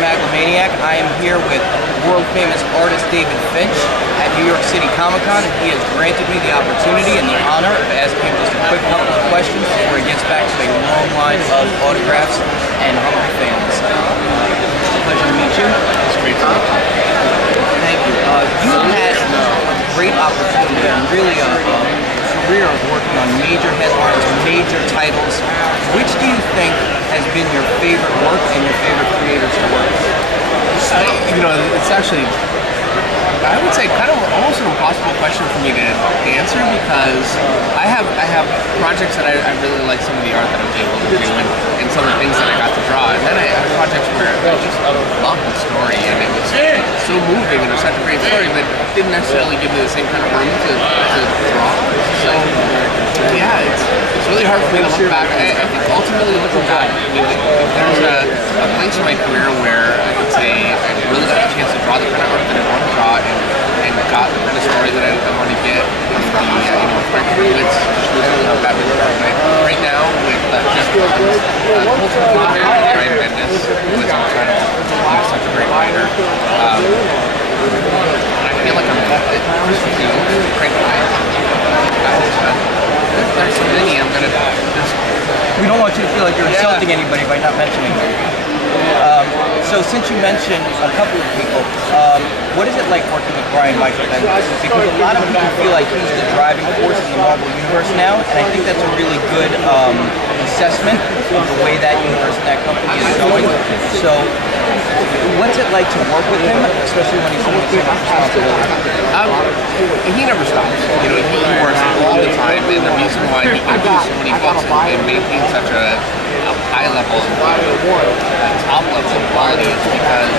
Maglomaniac. I am here with world-famous artist David Finch at New York City Comic-Con, and he has granted me the opportunity and the honor of asking him just a quick couple of questions before he gets back to a long line of autographs and hungry fans. It's a pleasure to meet you. It's great to meet you. Thank you. You have had a great opportunity and really a career of working on major headlines, major titles. Which do you think has been your favorite work and your favorite creators to work with? It's actually, I would say, kind of almost an impossible question for me to answer, because I have projects that I really like some of the art that I was able to do and some of the things that I got to draw, and then I have projects where I just loved the story and it was so moving and it was such a great story, but didn't necessarily give me the same kind of room to draw. So yeah, it's really hard for me to look back. I think ultimately looking back, if there's a place in my career where I could say I really got a chance to draw the kind of art that I want to draw and got the kind of story that I want to get, my career, it's just recently how Batman the Dark Knight. Right now, with Ryan Bendis, who is incredible. He's such a great writer. I feel like I'm Christopher Nolan, great guy. There's so many. We don't want you to feel like you're insulting anybody by not mentioning them. So since you mentioned a couple of people, what is it like working with Brian Michael Bendis? Because a lot of people feel like he's the driving force in the Marvel Universe now, and I think that's a really good assessment of the way that universe and that company is going. So what's it like to work with him, especially when he's doing so much responsibility? He never stops. He works all the time, and the reason why he can do so many books and maintain such a high level, top level of quality is because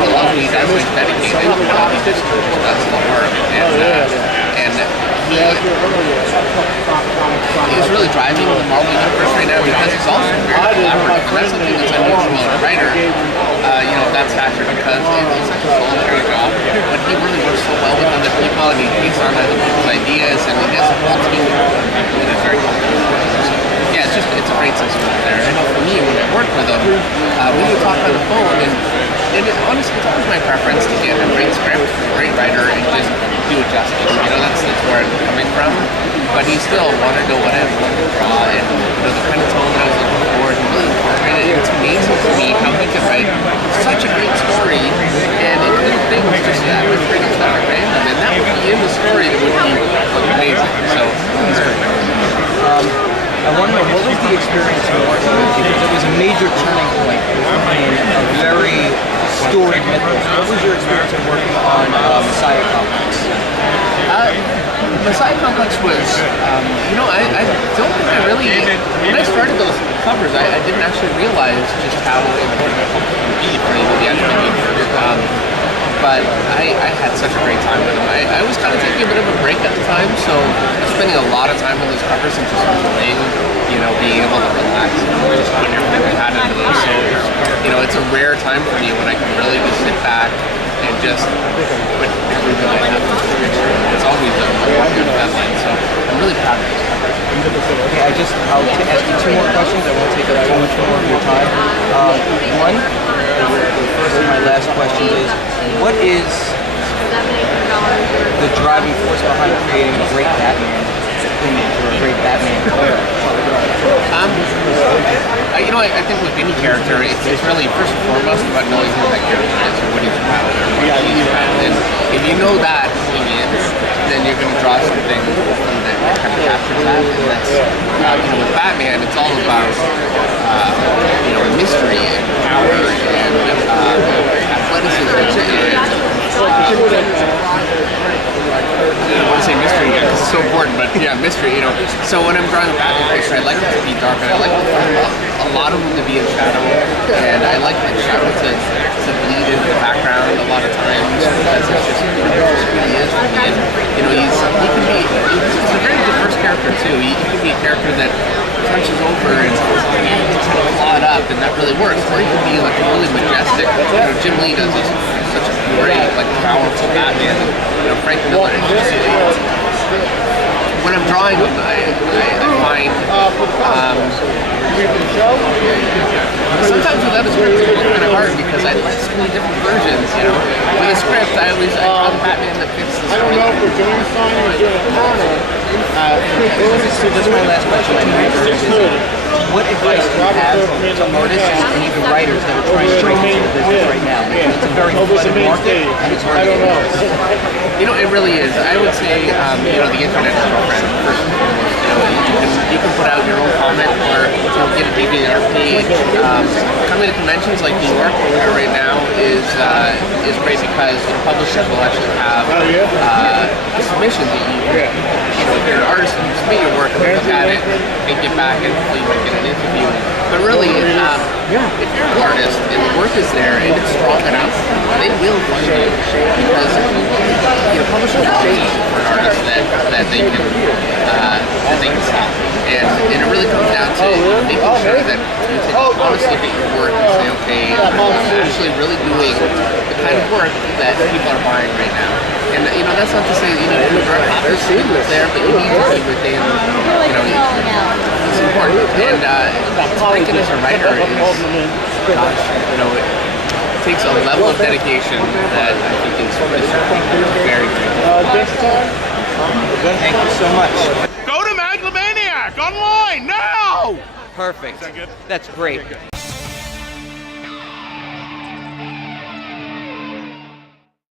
he loves these as he's dedicated. He just does the work, and he's really driving the Marvel Universe right now because he's also very collaborative, and that's something that's unusual in a writer. That's accurate because it's such a solitary job, but he really works so well with other people, and he takes on other people's ideas, and he has a whole team of people that is very comfortable. Yeah, it's a great system there. And I know for me, when I work with him, we would talk on the phone, and honestly, it's always my preference to get a great script, a great writer, and just do it justice. That's where I'm coming from. But he still wanted to know what I wanted to draw, and the kind of tone that I was looking for, and really incorporated it. It's amazing to me how he can write such a great story, and include things just that would bring us that random, and that would be in the story that would be amazing. So he's great. I want to know, what was the experience of working with you? Because it was a major turning point in a very storied mythos. What was your experience of working on Messiah Complex? Messiah Complex was, I don't think I really, when I started those covers, I didn't actually realize just how important it would be for the actual movie. But I had such a great time with him. I was kind of taking a bit of a break at the time, so I was spending a lot of time on those covers and just enjoying, being able to relax and just put everything I had into those. So, it's a rare time for me when I can really just sit back and just put everything I have into the picture. It's always a good deadline, so I'm really proud of those covers. Okay, I'll ask you two more questions. I won't take up too much more of your time. One, the first and my last question is, what is the driving force behind creating a great Batman image or a great Batman player? I think with any character, it's really first and foremost about knowing who that character is or what he's about or what he's about. And if you know that going in, then you're going to draw something that kind of captures that. And that's, with Batman, it's all about, mystery and power and athleticism and I don't want to say mystery yet because it's so important, but yeah, mystery, So when I'm drawing a Batman picture, I like it to be dark, and I like a lot of them to be in shadow, and I like the shadow to bleed into the background a lot of times because it's just who he is for me. And, he's a very diverse character too. He can be a character that punches over and he's kind of clawed up, and that really works. Or he can be like a really majestic. Jim Lee does such a great, powerful Batman. Frank Miller. When I'm drawing him, I find sometimes without a script it's kind of hard because I I like so many different versions, you know. With a script, I draw the Batman that fits the story. So this is my last question. What advice do you have to artists and even writers that are trying to break into the business right now? It's a very flooded market, and it's hard to get noticed. You know, it really is. I would say, you know, the internet is our friend, first and foremost. You know, you can put out your own comment or get a DVR page. Coming to conventions like New York right now is great because the publishers will actually have submissions that you know, if you're an artist and you submit your work, they look at it and get back and hopefully you might get an interview. But really, if you're an artist and the work is there and it's strong enough, they will fund you because you know, publishers are looking for an artist that they can sell. And it really comes down to making sure that you take a honest look at your work and say, okay, I'm actually really doing the kind of work that people are buying right now. And you know, that's not to say that you need to direct copies there, but you need to be within, you know, it's important. And Lincoln as a writer is, gosh, you know, it takes a level of dedication that I think is very great. Thank you so much. Go to Maglomaniac online now! Perfect. That's great.